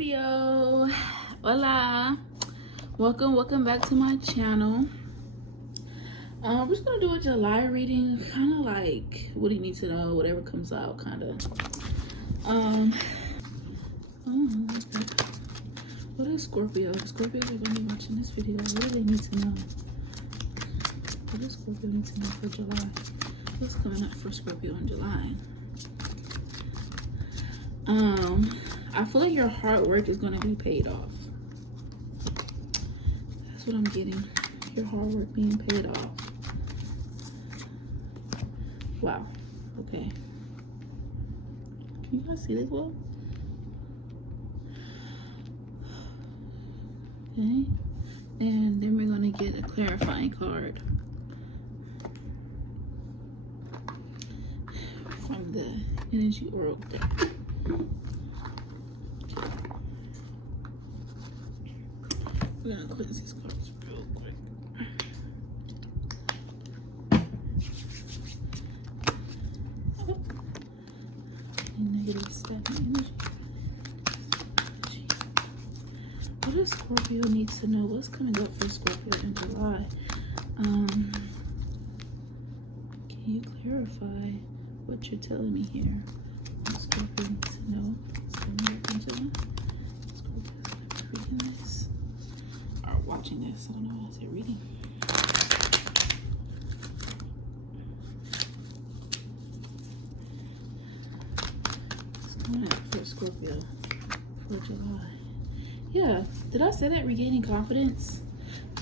Scorpio, hola, welcome back to my channel. We're just gonna do a July reading, kind of like what do you need to know, whatever comes out, kind of. What is Scorpio? Scorpio, we're gonna be watching this video. What do they need to know? What does Scorpio need to know for July? What's coming up for Scorpio in July? I feel like your hard work is going to be paid off. That's what I'm getting. Your hard work being paid off. Wow. Okay. Can you guys see this well? Okay. And then we're going to get a clarifying card from the energy oracle deck. We're gonna cleanse these cards real quick. Negative stagnant energy. What does Scorpio need to know? What's coming up for Scorpio in July? Can you clarify what you're telling me here? What Scorpio needs to know? What's coming up in July? Scorpio's gonna be reading this. Or watching this. I don't know what I said, reading. What's going on for Scorpio for July? Yeah, did I say that? Regaining confidence?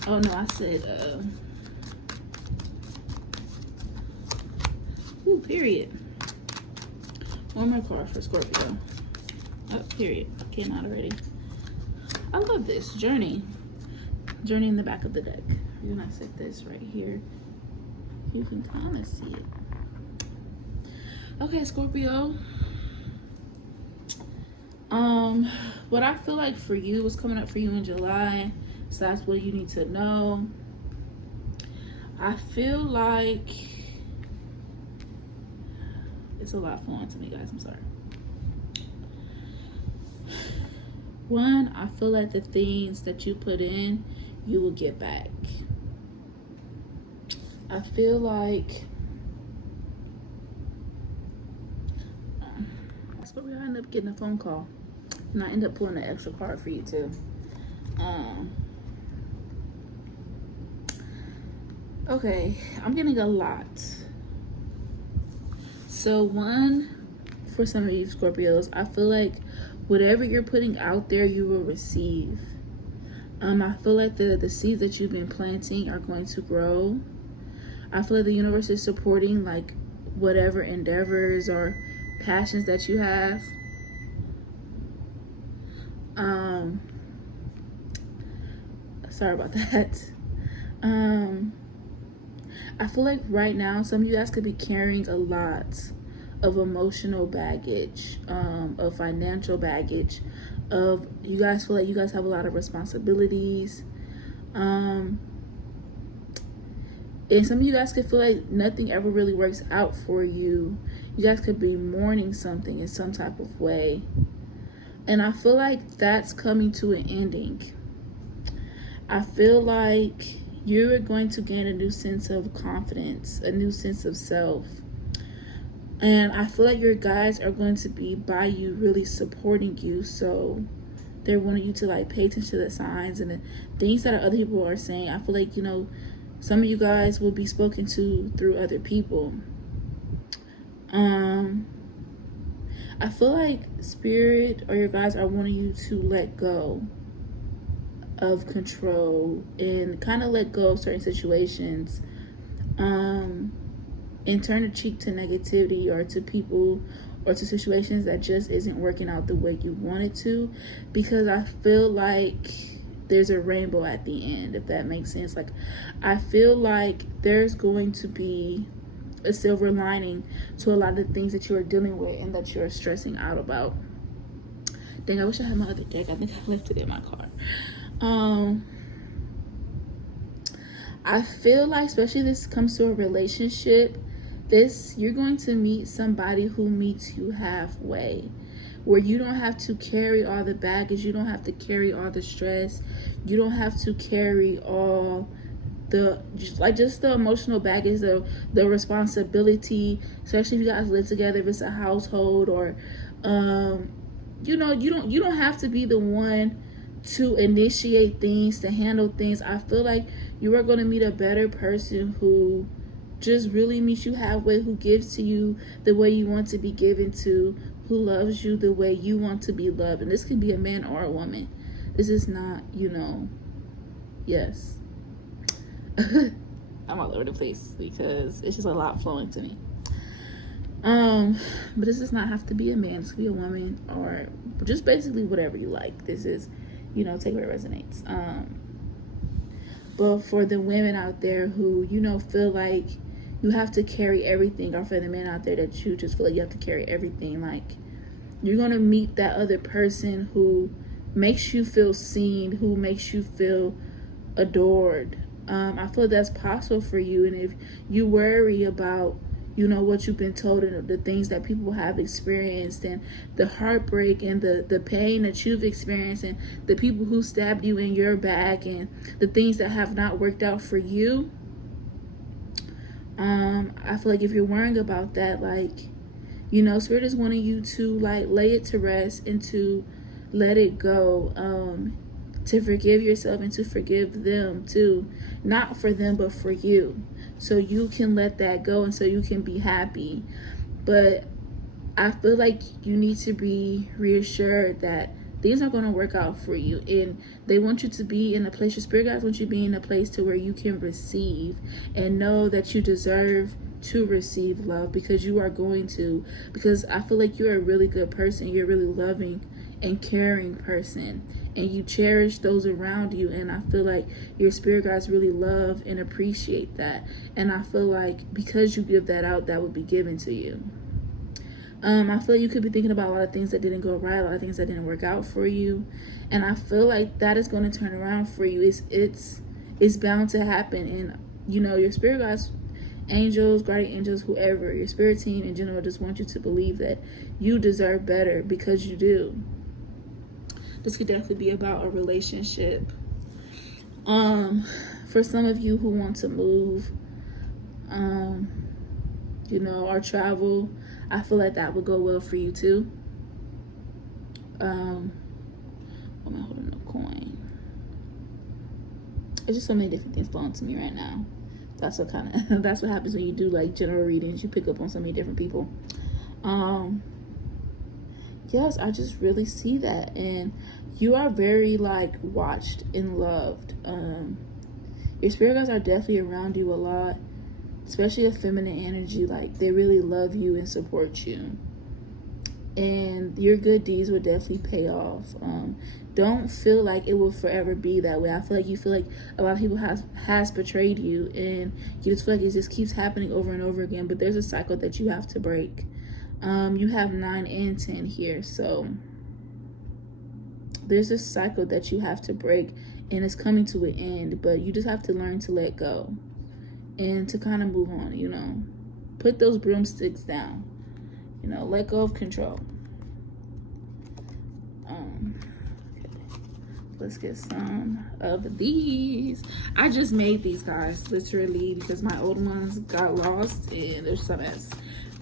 Oh no, I said period. One more card for Scorpio. Oh, period. Came out already. I love this. Journey in the back of the deck. You're gonna set this right here. You can kind of see it. Okay, Scorpio. What I feel like for you, what's coming up for you in July, so that's what you need to know. I feel like it's a lot flowing to me, guys. I'm sorry. One, I feel like the things that you put in, you will get back. I feel like I end up getting a phone call, and I end up pulling an extra card for you too. Okay, I'm getting a lot. So one, for some of you Scorpios, I feel like whatever you're putting out there, you will receive. I feel like the seeds that you've been planting are going to grow. I feel like the universe is supporting like whatever endeavors or passions that you have. Sorry about that. I feel like right now some of you guys could be carrying a lot of emotional baggage, of financial baggage, of you guys feel like you guys have a lot of responsibilities, and some of you guys could feel like nothing ever really works out for you. You guys could be mourning something in some type of way, and I feel like that's coming to an ending. I feel like you're going to gain a new sense of confidence, a new sense of self. And I feel like your guys are going to be by you, really supporting you. So they're wanting you to like pay attention to the signs and the things that other people are saying. I feel like, you know, some of you guys will be spoken to through other people. I feel like spirit or your guys are wanting you to let go of control and kind of let go of certain situations, and turn a cheek to negativity or to people or to situations that just isn't working out the way you want it to, because I feel like there's a rainbow at the end, if that makes sense. Like I feel like there's going to be a silver lining to a lot of the things that you are dealing with and that you're stressing out about. Dang, I wish I had my other deck. I think I left it in my car. I feel like, especially this comes to a relationship, you're going to meet somebody who meets you halfway, where you don't have to carry all the baggage, you don't have to carry all the stress, you don't have to carry all the just the emotional baggage, the responsibility, especially if you guys live together, if it's a household, or you know, you don't have to be the one to initiate things, to handle things. I feel like you are going to meet a better person who just really meets you halfway, who gives to you the way you want to be given to, who loves you the way you want to be loved. And this can be a man or a woman. This is not, you know, yes. I'm all over the place because it's just a lot flowing to me. But this does not have to be a man. This could be a woman, or just basically whatever you like. This is, you know, take what resonates. But for the women out there who, you know, feel like you have to carry everything, or for the men out there that you just feel like you have to carry everything, like, you're going to meet that other person who makes you feel seen, who makes you feel adored. I feel that's possible for you. And if you worry about, you know, what you've been told and the things that people have experienced, and the heartbreak and the pain that you've experienced, and the people who stabbed you in your back, and the things that have not worked out for you, I feel like if you're worrying about that, like, you know, Spirit is wanting you to, like, lay it to rest and to let it go, to forgive yourself and to forgive them too. Not for them, but for you. So you can let that go and so you can be happy. But I feel like you need to be reassured that things are going to work out for you. And they want you to be in a place, your spirit guides want you to be in a place to where you can receive and know that you deserve to receive love, because you are going to. Because I feel like you're a really good person. You're a really loving and caring person, and you cherish those around you, and I feel like your spirit guides really love and appreciate that. And I feel like because you give that out, that would be given to you. I feel like you could be thinking about a lot of things that didn't go right, a lot of things that didn't work out for you, and I feel like that is going to turn around for you. It's bound to happen. And you know, your spirit guides, angels, guardian angels, whoever, your spirit team in general, just want you to believe that you deserve better, because you do. This could definitely be about a relationship. For some of you who want to move, you know, or travel, I feel like that would go well for you too. Am I holding a coin? It's just so many different things flowing to me right now. That's what that's what happens when you do like general readings. You pick up on so many different people. Yes, I just really see that. And you are very like watched and loved. Your spirit guides are definitely around you a lot, especially a feminine energy. Like, they really love you and support you, and your good deeds will definitely pay off. Don't feel like it will forever be that way. I feel like you feel like a lot of people has betrayed you, and you just feel like it just keeps happening over and over again. But there's a cycle that you have to break. You have 9 and 10 here, so there's a cycle that you have to break, and it's coming to an end. But you just have to learn to let go and to kind of move on. You know, put those broomsticks down. You know, let go of control. Let's get some of these. I just made these, guys, literally, because my old ones got lost, and there's some mess.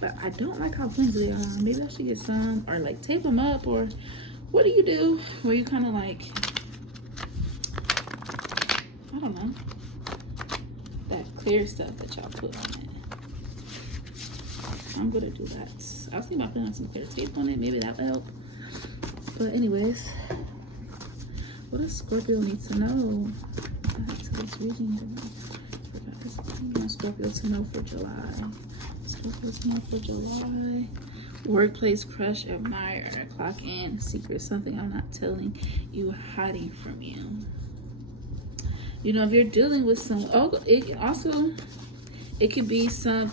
But I don't like how flimsy they are. Maybe I should get some, or like tape them up, or what do you do where you kind of like, I don't know, that clear stuff that y'all put on it. I'm gonna do that. I was thinking about putting some clear tape on it. Maybe that will help. But anyways, what does Scorpio need to know? I have to this reading. I want Scorpio to know for July. Scorpio to know for July. Workplace crush, admirer, clock in, secret, something I'm not telling you, hiding from you. You know, if you're dealing with some, it could be some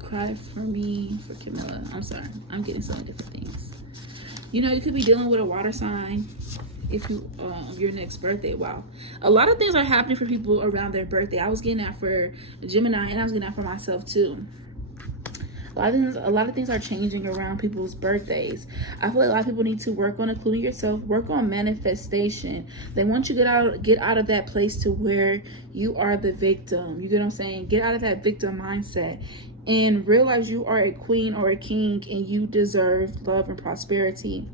cry for me, for Camilla. I'm sorry, I'm getting so many different things. You know, you could be dealing with a water sign. If you your next birthday, wow, a lot of things are happening for people around their birthday. I was getting that for Gemini, and I was getting that for myself too. A lot of things are changing around people's birthdays. I feel like a lot of people need to work on, including yourself, work on manifestation. They want you to get out of that place to where you are the victim. You get what I'm saying? Get out of that victim mindset and realize you are a queen or a king and you deserve love and prosperity.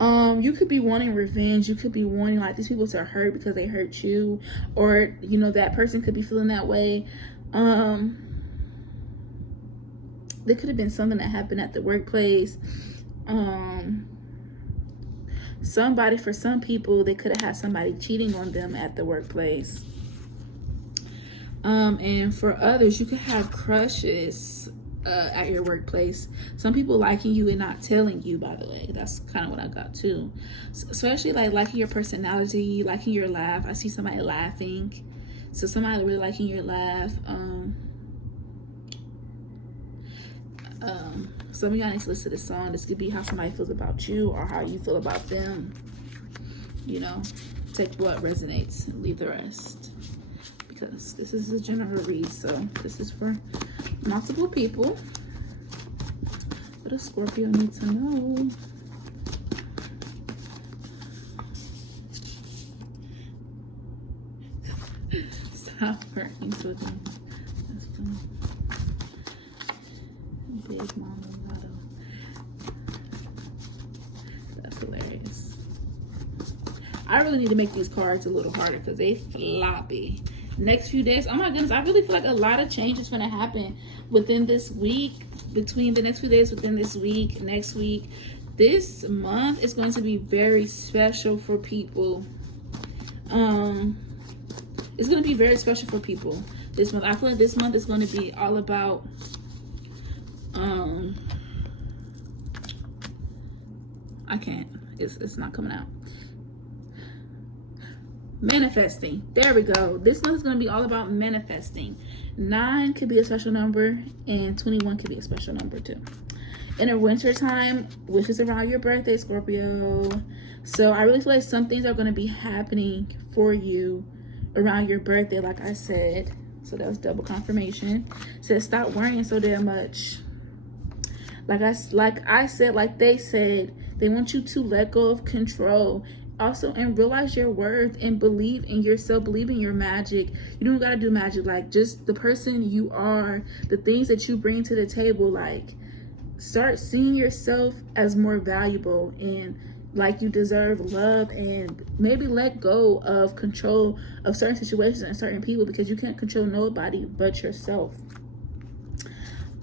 You could be wanting revenge. You could be wanting like these people to hurt because they hurt you, or you know, that person could be feeling that way. There could have been something that happened at the workplace. For some people, they could have had somebody cheating on them at the workplace. And for others, you could have crushes at your workplace. Some people liking you and not telling you, by the way. That's kind of what I got too. Especially like liking your personality, liking your laugh. I see somebody laughing. So somebody really liking your laugh. Some of y'all need to listen to this song. This could be how somebody feels about you or how you feel about them. You know, take what resonates and leave the rest. Because this is a general read, so this is for multiple people. What does Scorpio need to know? Stop hurting to them. That's funny. Big Mama Lotto. That's hilarious. I really need to make these cards a little harder because they floppy. Next few days, oh my goodness, I really feel like a lot of change is going to happen within this week, between the next few days, within this week, next week. This month is going to be very special for people. It's going to be very special for people this month. I feel like this month is going to be all about it's not coming out. Manifesting. There we go. This month is going to be all about manifesting. 9 could be a special number and 21 could be a special number too. In the winter time, which is around your birthday, Scorpio. So I really feel like some things are going to be happening for you around your birthday, like I said. So that was double confirmation. Said stop worrying so damn much. Like they said, they want you to let go of control. Also, and realize your worth and believe in yourself, believe in your magic. You don't gotta do magic, like just the person you are, the things that you bring to the table. Like start seeing yourself as more valuable and like you deserve love, and maybe let go of control of certain situations and certain people because you can't control nobody but yourself.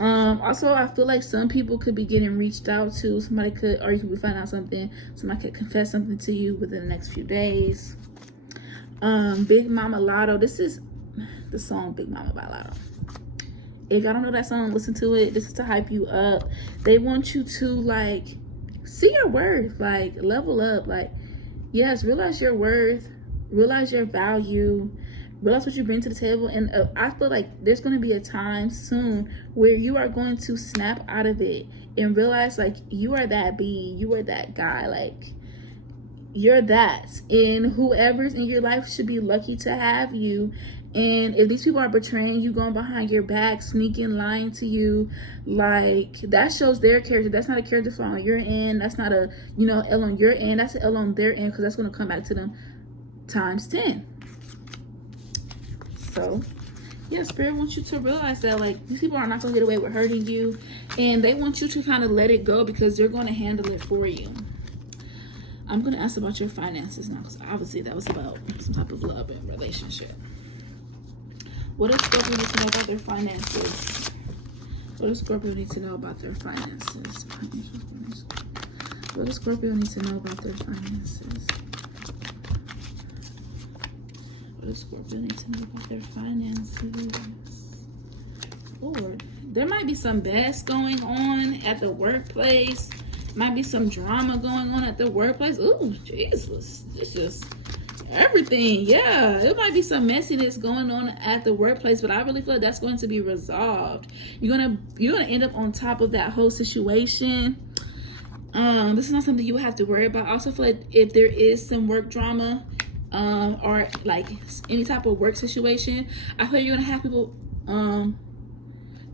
Also, I feel like some people could be getting reached out to. Somebody could, or you could find out something. Somebody could confess something to you within the next few days. Big Mama Lotto. This is the song Big Mama by Lotto. If y'all don't know that song, listen to it. This is to hype you up. They want you to like see your worth, like level up. Like, yes, realize your worth, realize your value. Realize what you bring to the table. And I feel like there's going to be a time soon where you are going to snap out of it and realize like you are that being, you are that guy, like you're that, and whoever's in your life should be lucky to have you. And if these people are betraying you, going behind your back, sneaking, lying to you, like that shows their character. That's not a character flaw on your end. That's not a, you know, L on your end. That's an L on their end, because that's going to come back to them times 10. So yeah, Spirit wants you to realize that like these people are not going to get away with hurting you, and they want you to kind of let it go because they're going to handle it for you. I'm going to ask about your finances now, because obviously that was about some type of love and relationship. What does Scorpio need to know about their finances? What does Scorpio need to know about their finances? What does Scorpio need to know about their finances? What does Scorpio need to know about their finances? Lord, there might be some BS going on at the workplace. Might be some drama going on at the workplace. Ooh, Jesus. It's just everything. Yeah, it might be some messiness going on at the workplace, but I really feel like that's going to be resolved. You're gonna end up on top of that whole situation. This is not something you have to worry about. I also feel like if there is some work drama, or like any type of work situation, I feel like you're gonna have people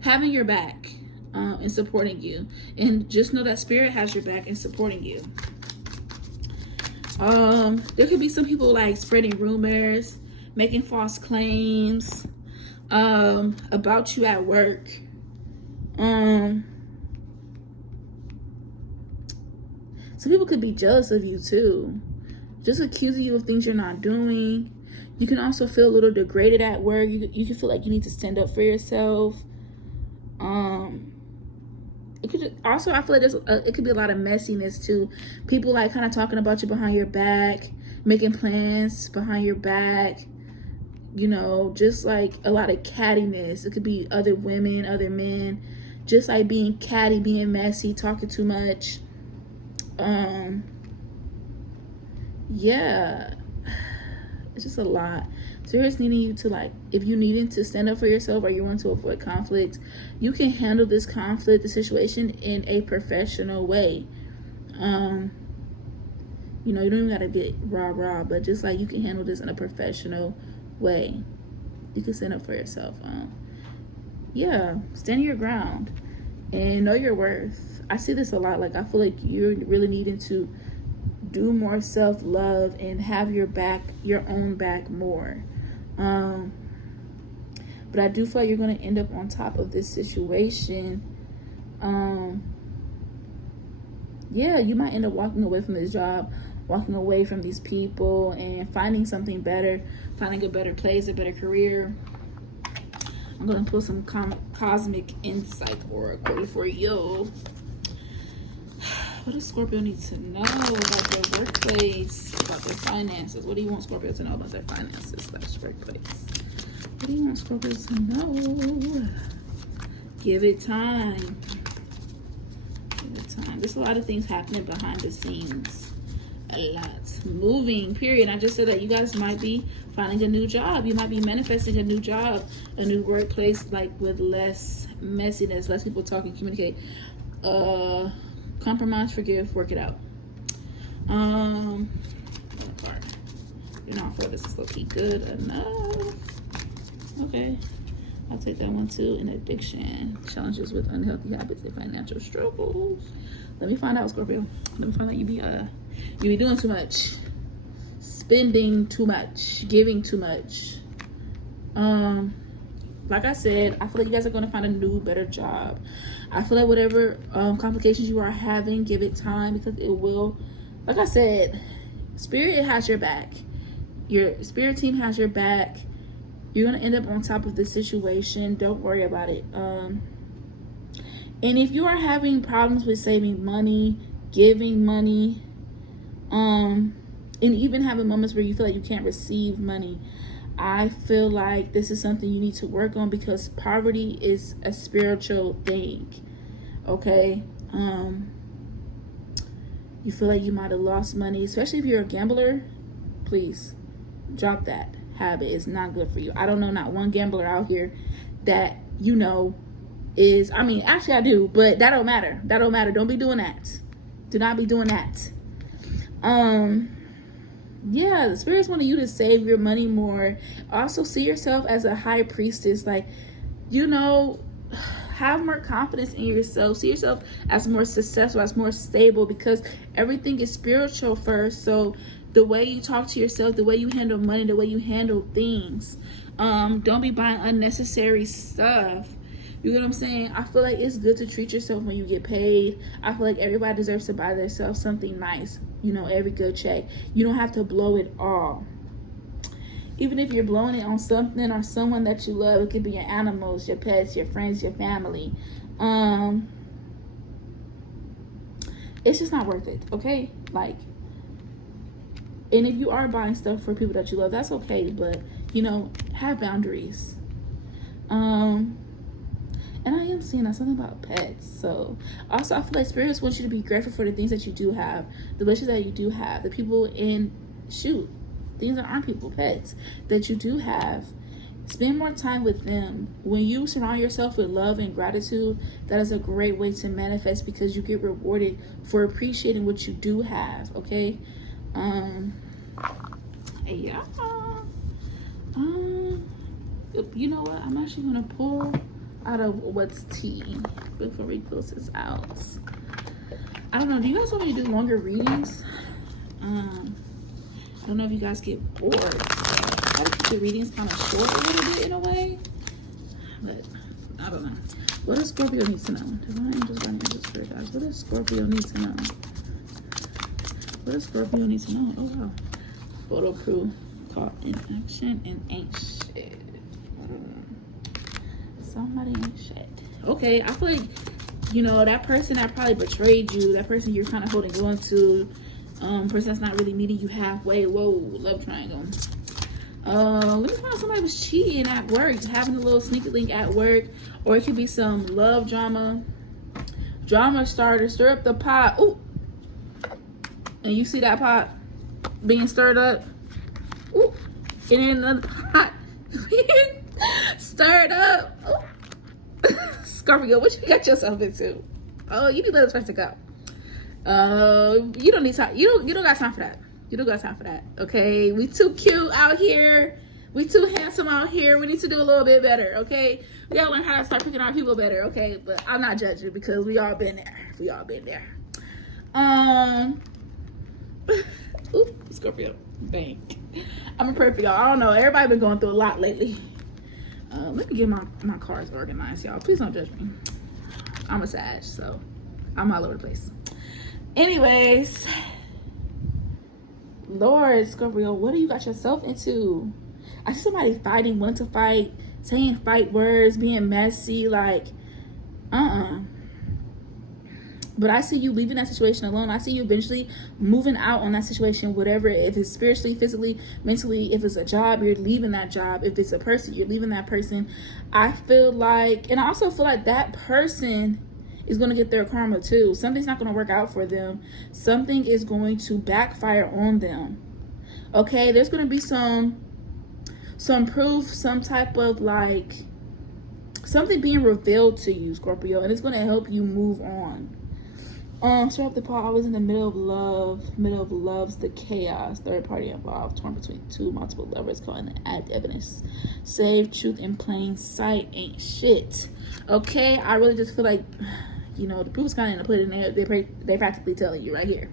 having your back and supporting you. And just know that Spirit has your back and supporting you. There could be some people like spreading rumors, making false claims about you at work. Some people could be jealous of you too, just accusing you of things you're not doing. You can also feel a little degraded at work. You can feel like you need to stand up for yourself. It could also, I feel like it could be a lot of messiness too. People like kind of talking about you behind your back, making plans behind your back. You know, just like a lot of cattiness. It could be other women, other men, just like being catty, being messy, talking too much. Yeah, it's just a lot. Spirit's needing you to, like, if you needing to stand up for yourself or you want to avoid conflict, you can handle this conflict, the situation, in a professional way. You know, you don't even gotta get rah-rah, but just like you can handle this in a professional way. You can stand up for yourself. Yeah, stand your ground and know your worth. I see this a lot. Like, I feel like you're really needing to do more self-love and have your own back more. But I do feel like you're going to end up on top of this situation. Yeah, you might end up walking away from this job, walking away from these people, and finding something better, finding a better place, a better career. I'm going to pull some cosmic insight oracle for you. What does Scorpio need to know about their workplace, about their finances? What do you want Scorpio to know about their finances / workplace? What do you want Scorpio to know? Give it time. Give it time. There's a lot of things happening behind the scenes. A lot. Moving, period. I just said that you guys might be finding a new job. You might be manifesting a new job, a new workplace, like with less messiness, less people talking, communicate. Compromise, forgive, work it out. You're not for this is low-key good enough. Okay, I'll take that one too. An addiction, challenges with unhealthy habits, and financial struggles. Let me find out, Scorpio. Let me find out you be doing too much, spending too much, giving too much. Like I said, I feel like you guys are going to find a new, better job. I feel like whatever complications you are having, give it time, because it will. Like I said, Spirit has your back. Your Spirit team has your back. You're going to end up on top of the situation. Don't worry about it. And if you are having problems with saving money, giving money, and even having moments where you feel like you can't receive money, I feel like this is something you need to work on, because poverty is a spiritual thing. Okay? You feel like you might have lost money, especially if you're a gambler. Please drop that habit. It's not good for you. I don't know not one gambler out here that you know is, I mean, actually I do, but that don't matter. That don't matter. Don't be doing that. Do not be doing that. Yeah, the Spirit's wanting you to save your money more. Also, see yourself as a high priestess. Like, you know, have more confidence in yourself. See yourself as more successful, as more stable, because everything is spiritual first. So the way you talk to yourself, the way you handle money, the way you handle things. Don't be buying unnecessary stuff. You get what I'm saying? I feel like it's good to treat yourself when you get paid. I feel like everybody deserves to buy themselves something nice, you know, every good check. You don't have to blow it all. Even if you're blowing it on something or someone that you love, it could be your animals, your pets, your friends, your family. It's just not worth it, okay? Like, and if you are buying stuff for people that you love, that's okay, but, you know, have boundaries. And I am seeing something about pets. So also, I feel like spirits want you to be grateful for the things that you do have, the wishes that you do have, the people in things that aren't people, pets that you do have. Spend more time with them. When you surround yourself with love and gratitude, that is a great way to manifest, because you get rewarded for appreciating what you do have. Okay. Yeah. You know what? I'm actually gonna pull. out of what's tea before we close this out. I don't know. Do you guys want me to do longer readings? I don't know if you guys get bored. I try to keep the readings kind of short a little bit in a way, but I don't know. What does Scorpio need to know? Divine angels, guardian angels, spirit guides. What does Scorpio need to know? What does Scorpio need to know? Oh wow. Photo proof, caught in action, and ain't shit. Somebody ain't shit. Okay, I feel like, you know, that person that probably betrayed you, that person you're kind of holding on to, person that's not really meeting you halfway. Whoa, love triangle. Let me find somebody was cheating at work, having a little sneaky link at work, or it could be some love drama. Drama starter, stir up the pot. Ooh, and you see that pot being stirred up. Ooh, and then another pot being stirred up. Ooh. Scorpio, what you got yourself into? Oh, you need to let this person go. You don't need time. You don't got time for that. You don't got time for that. Okay, we too cute out here. We too handsome out here. We need to do a little bit better. Okay, we gotta learn how to start picking our people better. Okay, but I'm not judging because we all been there. We all been there. Ooh, Scorpio, bang. I'm a pray for y'all. I don't know. Everybody been going through a lot lately. Let me get my cards organized, y'all. Please don't judge me. I'm a Sag, so I'm all over the place. Anyways, Lord, Scorpio, what do you got yourself into? I see somebody fighting, wanting to fight, saying fight words, being messy, like, But I see you leaving that situation alone. I see you eventually moving out on that situation, whatever, if it's spiritually, physically, mentally, if it's a job, you're leaving that job. If it's a person, you're leaving that person. I feel like, and I also feel like that person is going to get their karma too. Something's not going to work out for them. Something is going to backfire on them. Okay, there's going to be some proof, some type of like, something being revealed to you, Scorpio, and it's going to help you move on. Start up the pot. I was in the middle of love. Middle of love's the chaos. Third party involved. Torn between two multiple lovers. Caught in the act evidence. Save truth in plain sight. Ain't shit. Okay, I really just feel like, you know, the proof's kind of put in there. They're practically telling you right here.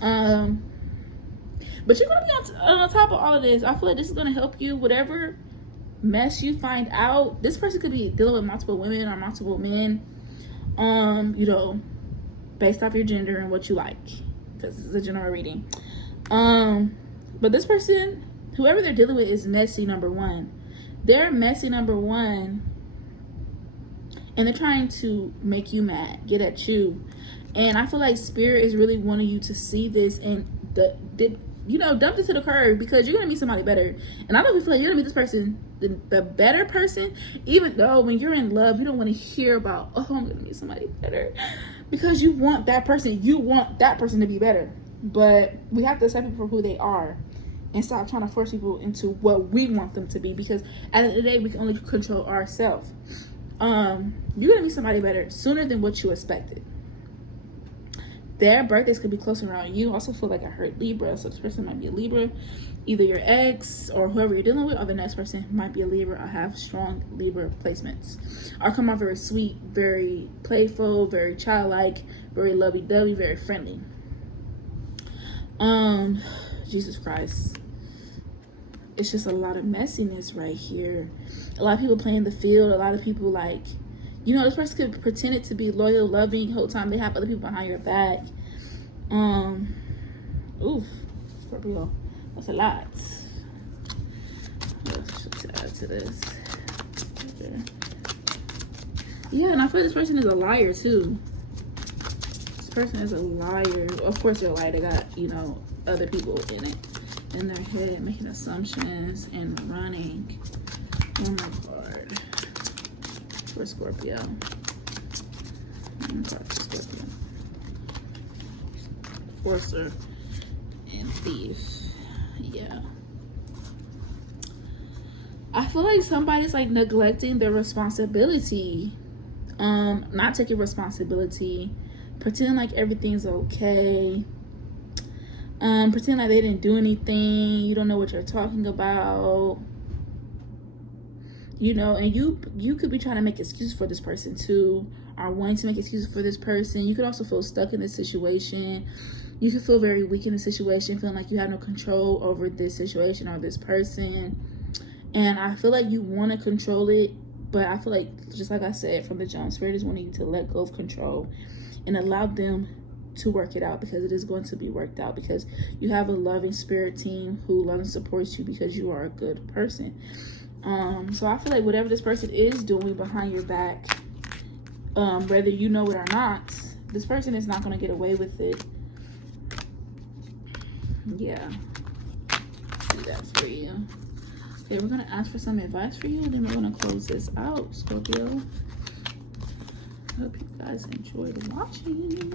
But you're gonna be on top of all of this. I feel like this is gonna help you. Whatever mess you find out, this person could be dealing with multiple women or multiple men. You know, based off your gender and what you like, because it's a general reading. But this person, whoever they're dealing with, is messy, number one. They're messy, number one, and they're trying to make you mad, get at you. And I feel like Spirit is really wanting you to see this and dump it to the curb, because you're gonna meet somebody better. And I know you feel like you're gonna meet this person, the better person, even though when you're in love, you don't want to hear about, oh, I'm gonna meet somebody better, because you want that person. You want that person to be better. But we have to accept people for who they are and stop trying to force people into what we want them to be, because at the end of the day, we can only control ourselves. You're gonna meet somebody better sooner than what you expected. Their birthdays could be close around you. Also feel like I heard Libra, so this person might be a Libra. Either your ex or whoever you're dealing with, or the next person might be a Libra. I have strong Libra placements. I come out very sweet, very playful, very childlike, very lovey-dovey, very friendly. Jesus Christ. It's just a lot of messiness right here. A lot of people playing the field. A lot of people, like, you know, this person could pretend it to be loyal, loving the whole time. They have other people behind your back. Oof, Scorpio, that's a lot. Let's add to this. Okay. Yeah, and I feel this person is a liar too. This person is a liar. Of course they're a liar. They got, you know, other people in their head, making assumptions and running. One more card for Scorpio. One card for Scorpio. Forcer and Thief. Yeah. I feel like somebody's like neglecting their responsibility. Not taking responsibility. Pretending like everything's okay. Pretend like they didn't do anything. You don't know what you're talking about. you know, and you could be trying to make excuses for this person too, or wanting to make excuses for this person. You could also feel stuck in this situation. You could feel very weak in the situation, feeling like you have no control over this situation or this person. And I feel like you want to control it, but I feel like, just like I said from the jump, Spirit is wanting you to let go of control and allow them to work it out, because it is going to be worked out, because you have a loving spirit team who loves and supports you because you are a good person. So I feel like whatever this person is doing behind your back, whether you know it or not, this person is not going to get away with it. Yeah, do that for you. Okay, we're going to ask for some advice for you, and then we're going to close this out, Scorpio. Hope you guys enjoyed watching.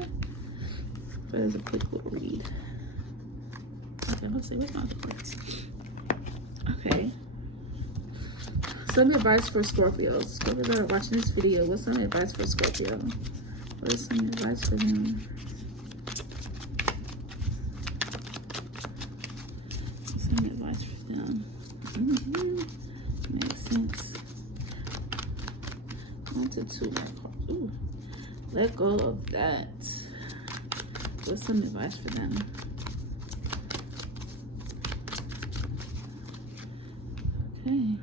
But it's a quick little read. Okay, let's see, what's my cards? Okay. Some advice for Scorpios. Scorpios that are watching this video, what's some advice for Scorpio? What is some advice for them? Some advice for them. Makes sense. 1 to 2 more cards. Ooh. Let go of that. What's some advice for them? Okay.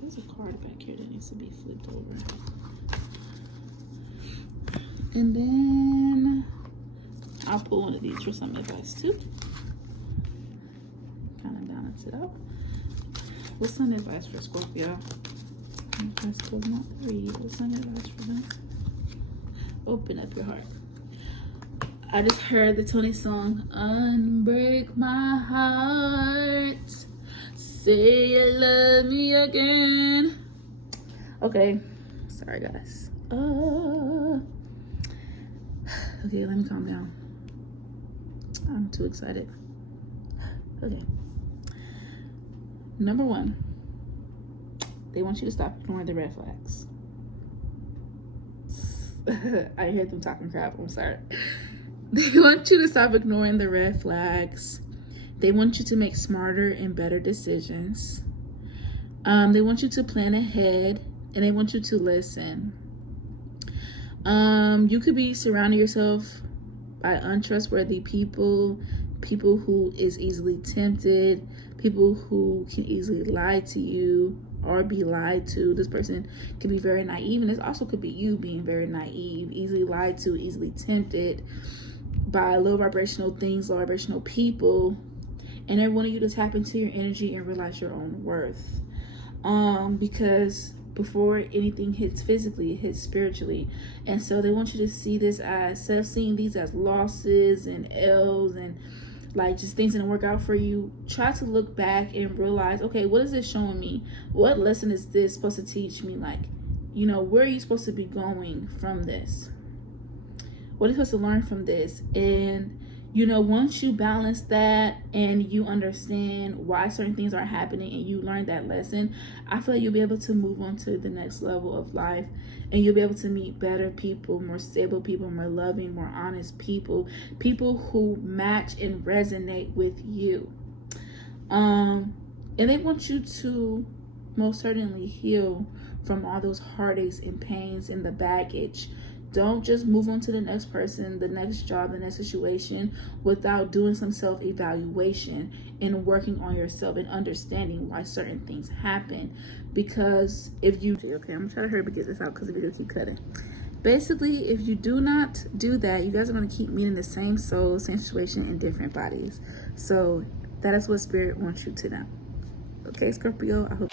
There's a card back here that needs to be flipped over. And then I'll pull one of these for some advice too. Kind of balance it out. What's some advice for Scorpio? That's still not read. What's some advice for them? Open up your heart. I just heard the Tony song, Unbreak My Heart, Say You Love Me Again. Okay, sorry guys. Okay, let me calm down. I'm too excited. Okay. Number 1, they want you to stop ignoring the red flags. I heard them talking crap, I'm sorry. They want you to stop ignoring the red flags. They want you to make smarter and better decisions. They want you to plan ahead, and they want you to listen. You could be surrounding yourself by untrustworthy people, people who is easily tempted, people who can easily lie to you or be lied to. This person could be very naive, and this also could be you being very naive, easily lied to, easily tempted by low vibrational things, low vibrational people, and they're wanting you to tap into your energy and realize your own worth. Because before anything hits physically, it hits spiritually. And so they want you to see this as, instead of seeing these as losses and L's and like just things didn't work out for you, try to look back and realize, okay, what is this showing me? What lesson is this supposed to teach me? Like, you know, where are you supposed to be going from this? What are you supposed to learn from this? And, you know, once you balance that and you understand why certain things are happening and you learn that lesson, I feel like you'll be able to move on to the next level of life, and you'll be able to meet better people, more stable people, more loving, more honest people, people who match and resonate with you. And they want you to most certainly heal from all those heartaches and pains and the baggage. Don't just move on to the next person, the next job, the next situation without doing some self-evaluation and working on yourself and understanding why certain things happen. Because if you, okay, I'm trying to hurry up and get this out because the video keep cutting. Basically, if you do not do that, you guys are going to keep meeting the same soul, same situation in different bodies. So that is what Spirit wants you to know. Okay, Scorpio, I hope.